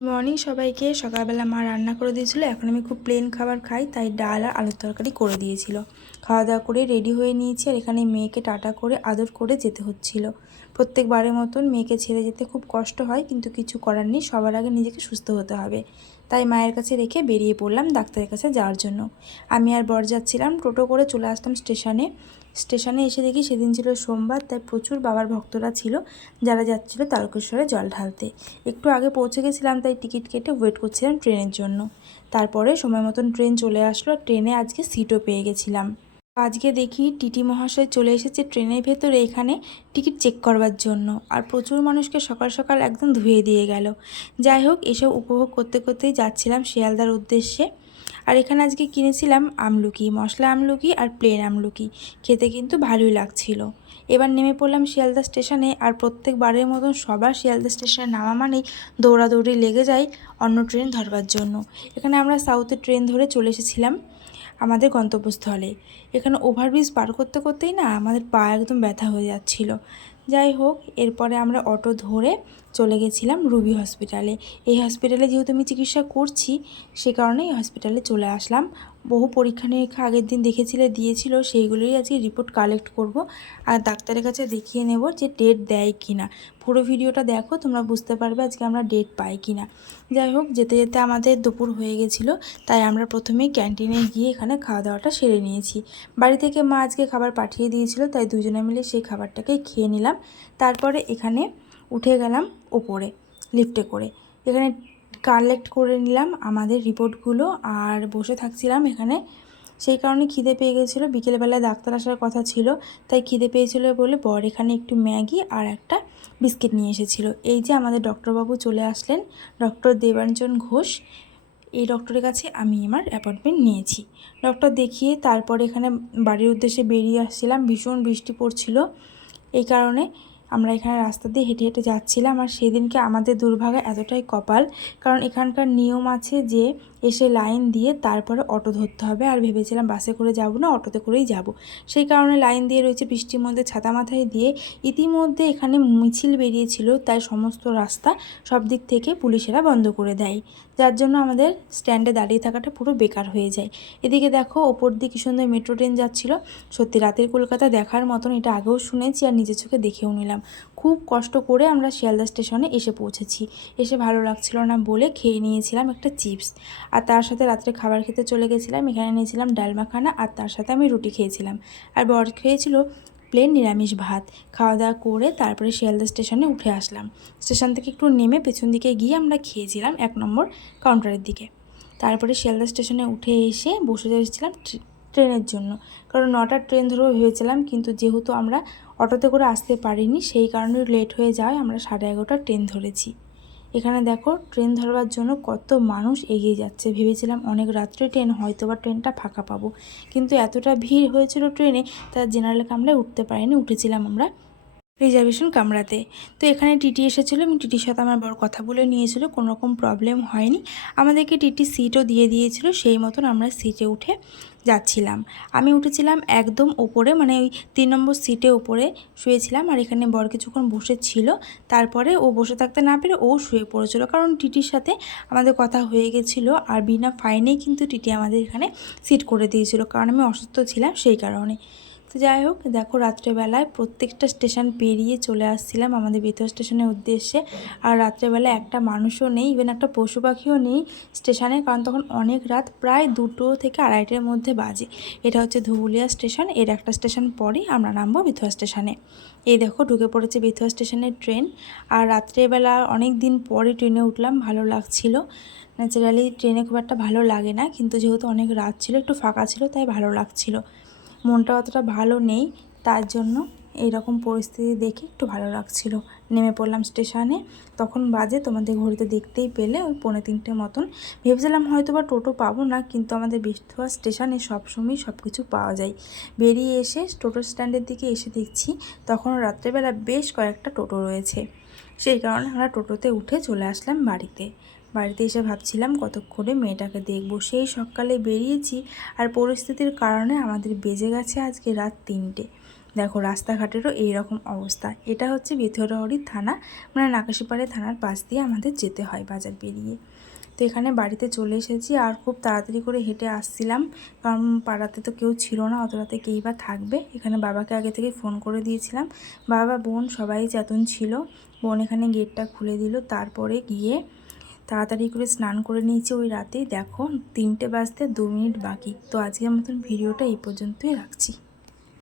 Morning সবাইকে সকালবেলা মা রান্না করে দিয়েছিল। এখন আমি খুব প্লেন খাবার খাই, তাই ডাল আর আলুর তরকারি করে দিয়েছিল। খাওয়া দাওয়া করে রেডি হয়ে নিয়েছি আর এখানে মেয়েকে টাটা করে আদর করে যেতে হচ্ছিল। প্রত্যেকবারের মতন মেয়েকে ছেড়ে যেতে খুব কষ্ট হয়, কিন্তু কিছু করার নেই। সবার আগে নিজেকে সুস্থ হতে হবে। তাই মায়ের কাছে রেখে বেরিয়ে পড়লাম ডাক্তারের কাছে যাওয়ার জন্য। আমি আর বর যাচ্ছিলাম, টোটো করে চলে আসতাম স্টেশনে। স্টেশনে এসে দেখি সেদিন ছিল সোমবার, তাই প্রচুর বাবার ভক্তরা ছিল যারা যাচ্ছিল তারকেশ্বরে জল ঢালতে। একটু আগে পৌঁছে গেছিলাম, তাই টিকিট কেটে ওয়েট করছিলাম ট্রেনের জন্য। তারপরে সময় মতন ট্রেন চলে আসলো, ট্রেনে আজকে সিটও পেয়ে গেছিলাম। আজকে দেখি টিটি মহাশয় চলে এসেছে ট্রেনের ভেতরে এখানে টিকিট চেক করবার জন্য। আর প্রচুর মানুষকে সকাল সকাল একদম ধুয়ে দিয়ে গেল। যাই হোক, এসব উপভোগ করতে করতেই যাচ্ছিলাম শিয়ালদার উদ্দেশ্যে। আর এখানে আজকে কিনেছিলাম আমলুকি, মশলা আমলুকি আর প্লেন আমলুকি। খেতে কিন্তু ভালোই লাগছিল। এবার নেমে পড়লাম শিয়ালদা স্টেশনে আর প্রত্যেকবারের মতন সবার শিয়ালদা স্টেশনে নামা মানেই দৌড়াদৌড়ি লেগে যায় অন্য ট্রেন ধরবার জন্য। এখানে আমরা সাউথের ট্রেন ধরে চলে এসেছিলাম। আমাদের গন্তব্যস্থলে। এখানে ওভারব্রিজ পার করতে করতেই না আমাদের পা একদম ব্যথা হয়ে যাচ্ছিল। যাই হোক, এরপরে আমরা অটো ধরে চলে গেছিলাম রুবি হসপিটালে এই হসপিটালে যেহেতু আমি চিকিৎসা করছি, সে কারণেই হসপিটালে চলে আসলাম বহু পরীক্ষা নিরীক্ষা আগের দিন দেখেছিলে, দিয়েছিল, সেইগুলোই আজকে রিপোর্ট কালেক্ট করব। আর ডাক্তারের কাছে দেখিয়ে নেব যে ডেট দেয় কি না পুরো ভিডিওটা দেখো, তোমরা বুঝতে পারবে আজকে আমরা ডেট পাই কি না যাই হোক, যেতে যেতে আমাদের দুপুর হয়ে গেছিল, তাই আমরা প্রথমে ক্যান্টিনে গিয়ে এখানে খাওয়া দাওয়াটা সেরে নিয়েছি। বাড়ি থেকে মা আজকে খাবার পাঠিয়ে দিয়েছিল, তাই দুজনে মিলে সেই খাবারটাকে খেয়ে নিলাম। তারপরে এখানে উঠে গেলাম ওপরে লিফটে করে। এখানে কালেক্ট করে নিলাম আমাদের রিপোর্টগুলো আর বসে থাকছিলাম এখানে। সেই কারণে খিদে পেয়ে গেছিল। বিকেলবেলায় ডাক্তার আসার কথা ছিল, তাই খিদে পেয়েছিল বলে বর এখানে একটু ম্যাগি আর একটা বিস্কিট নিয়ে এসেছিল। এই যে আমাদের ডক্টরবাবু চলে আসলেন, ডক্টর দেবাঞ্জন ঘোষ। এই ডক্টরের কাছে আমি আমার অ্যাপয়েন্টমেন্ট নিয়েছি। ডক্টর দেখিয়ে তারপর এখানে বাড়ির উদ্দেশ্যে বেরিয়ে আসছিলাম। ভীষণ বৃষ্টি পড়ছিল। এই কারণে আমরা এখানে রাস্তা দিয়ে হেঁটে হেঁটে যাচ্ছিলাম আর সেদিনকে আমাদের দুর্ভাগা এতটাই কপাল, কারণ এখানকার নিয়ম আছে যে এসে লাইন দিয়ে তারপরে অটো ধরতে হবে। আর ভেবেছিলাম বাসে করে যাব না, অটোতে করেই যাব। সেই কারণে লাইন দিয়ে রয়েছে বৃষ্টির মধ্যে ছাতা মাথায় দিয়ে ইতিমধ্যে এখানে মিছিল বেরিয়েছিল, তাই সমস্ত রাস্তা সব দিক থেকে পুলিশেরা বন্ধ করে দেয়। যার জন্য আমাদের স্ট্যান্ডে দাঁড়িয়ে থাকাটা পুরো বেকার হয়ে যায়। এদিকে দেখো, ওপর দিয়ে কি সুন্দর মেট্রো ট্রেন যাচ্ছিল। সত্যি রাতের কলকাতা দেখার মতন এটা আগেও শুনেছি আর নিজের চোখে দেখেও নিলাম। খুব কষ্ট করে আমরা শিয়ালদা স্টেশনে এসে পৌঁছেছি। এসে ভালো লাগছিল না বলে খেয়ে নিয়েছিলাম একটা চিপস। আর তার সাথে রাত্রে খাবার খেতে চলে গেছিলাম, এখানে নিয়েছিলাম ডাল মাখানা আর তার সাথে আমি রুটি খেয়েছিলাম। আর বর খেয়েছিল প্লেন নিরামিষ ভাত। খাওয়া দাওয়া করে তারপরে শিয়ালদা স্টেশনে উঠে আসলাম। স্টেশন থেকে একটু নেমে পেছন দিকে গিয়ে আমরা খেয়েছিলাম এক নম্বর কাউন্টারের দিকে। তারপরে শিয়ালদা স্টেশনে উঠে এসে বসে যাচ্ছিলাম ট্রেনের জন্য। কারণ নটার ট্রেন ধরেও ভেবেছিলাম কিন্তু যেহেতু আমরা অটোতে করে আসতে পারিনি, সেই কারণে লেট হয়ে যাওয়ায় আমরা সাড়ে এগারোটা ট্রেন ধরেছি। এখানে দেখো ট্রেন ধরবার জন্য কত মানুষ এগিয়ে যাচ্ছে। ভেবেছিলাম অনেক রাত্রে ট্রেন হয়তো বা ট্রেনটা ফাঁকা পাবো। কিন্তু এতটা ভিড় হয়েছিল ট্রেনে তার জেনারেল কামরায় উঠতে পারিনি, উঠেছিলাম আমরা রিজার্ভেশন কামরাতে তো এখানে টিটি এসেছিল এবং টিটির সাথে আমার বড় কথা বলে নিয়েছিল, কোনো রকম প্রবলেম হয়নি। আমাদেরকে টিটি সিটও দিয়ে দিয়েছিল, সেই মতন আমরা সিটে উঠে যাচ্ছিলাম। আমি উঠেছিলাম একদম ওপরে মানে ওই তিন নম্বর সিটে ওপরে শুয়েছিলাম আর এখানে বর কিছুক্ষণ বসেছিল। তারপরে ও বসে থাকতে না পেরে ও শুয়ে পড়েছিল কারণ টিটির সাথে আমাদের কথা হয়ে গেছিল আর বিনা ফাইনেই কিন্তু টিটি আমাদের এখানে সিট করে দিয়েছিল কারণ আমি অসুস্থ ছিলাম সেই কারণে। তো যাই হোক, দেখো রাত্রেবেলায় প্রত্যেকটা স্টেশন পেরিয়ে চলে আসছিলাম আমাদের বেতর স্টেশনের উদ্দেশ্যে। আর রাত্রেবেলায় একটা মানুষও নেই ইভেন একটা পশু পাখিও নেই স্টেশনে, কারণ তখন অনেক রাত, প্রায় দুটো থেকে আড়াইটের মধ্যে বাজে। এটা হচ্ছে ধুবুলিয়া স্টেশন, এর একটা স্টেশন পরেই আমরা নামবো বেথুয়া স্টেশনে। এই দেখো, ঢুকে পড়েছে বেথুয়া স্টেশনের ট্রেন। আর রাত্রেবেলা অনেক দিন পরে ট্রেনে উঠলাম, ভালো লাগছিল। ন্যাচারালি ট্রেনে খুব একটা ভালো লাগে না, কিন্তু যেহেতু অনেক রাত ছিল, একটু ফাঁকা ছিল, তাই ভালো লাগছিল। মনটা অতটা ভালো নেই, তার জন্য এইরকম পরিস্থিতি দেখে একটু ভালো লাগছিল। নেমে পড়লাম স্টেশনে, তখন বাজে তোমাদের ঘড়িতে দেখতেই পেলে ওই পৌনে তিনটে মতন। ভেবেছিলাম হয়তো বা টোটো পাবো না, কিন্তু আমাদের বিষ্ণুয়া স্টেশনে সবসময় সব কিছু পাওয়া যায়। বেরিয়ে এসে টোটো স্ট্যান্ডের দিকে এসে দেখছি তখন রাত্রেবেলা বেশ কয়েকটা টোটো রয়েছে। সেই কারণে আমরা টোটোতে উঠে চলে আসলাম বাড়িতে। বাড়িতে এসে ভাবছিলাম কতক্ষণে মেয়েটাকে দেখব। সেই সকালে বেরিয়েছি আর পরিস্থিতির কারণে আমাদের বেজে গেছে আজকে রাত তিনটে। দেখো, রাস্তাঘাটেরও এই রকম অবস্থা। এটা হচ্ছে বেথরহরি থানা মানে নাকাশিপাড়ে থানার পাশ দিয়ে আমাদের যেতে হয় বাজার বেরিয়ে তো এখানে বাড়িতে চলে এসেছি আর খুব তাড়াতাড়ি করে হেঁটে আসছিলাম। কারণ পাড়াতে তো কেউ ছিল না, অত রাতে কেই বা থাকবে। এখানে বাবাকে আগে থেকে ফোন করে দিয়েছিলাম। বাবা, বোন সবাই চেতন ছিল। বোন এখানে গেটটা খুলে দিল। তারপরে গিয়ে তাড়াতাড়ি করে স্নান করে নিয়েছি ওই রাতেই। দেখো, তিনটে বাজতে দু মিনিট বাকি। তো আজকের মতন ভিডিওটা এই পর্যন্তই রাখছি।